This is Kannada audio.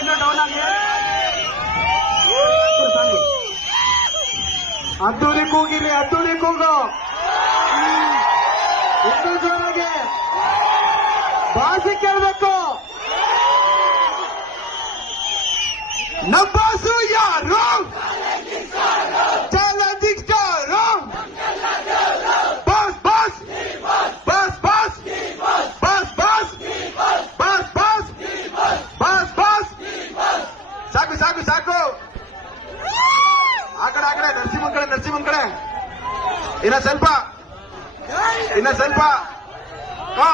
ಇನ್ನೂ ಡೌನ್ ಆಗಿ ಅದ್ದೂರಿ ಕೂಗಿರಿ, ಅದ್ದೂರಿ ಕೂಗು ಇನ್ನೂ ಜೋರಾಗಿ ಭಾಷೆ ಕೇಳಬೇಕು. ನಮ್ಮ ಬಾಸು ಯಾರು? Challenging star boss boss boss boss boss boss boss boss boss boss. ಸಾಕು ಸಾಕು ಸಾಕು. ಆ ಕಡೆ ನರಸಿಂಹನ್ ಕಡೆ, ನರಸಿಂಹನ್ ಕಡೆ. ಇನ್ನ ಸ್ವಲ್ಪ. ಹಾ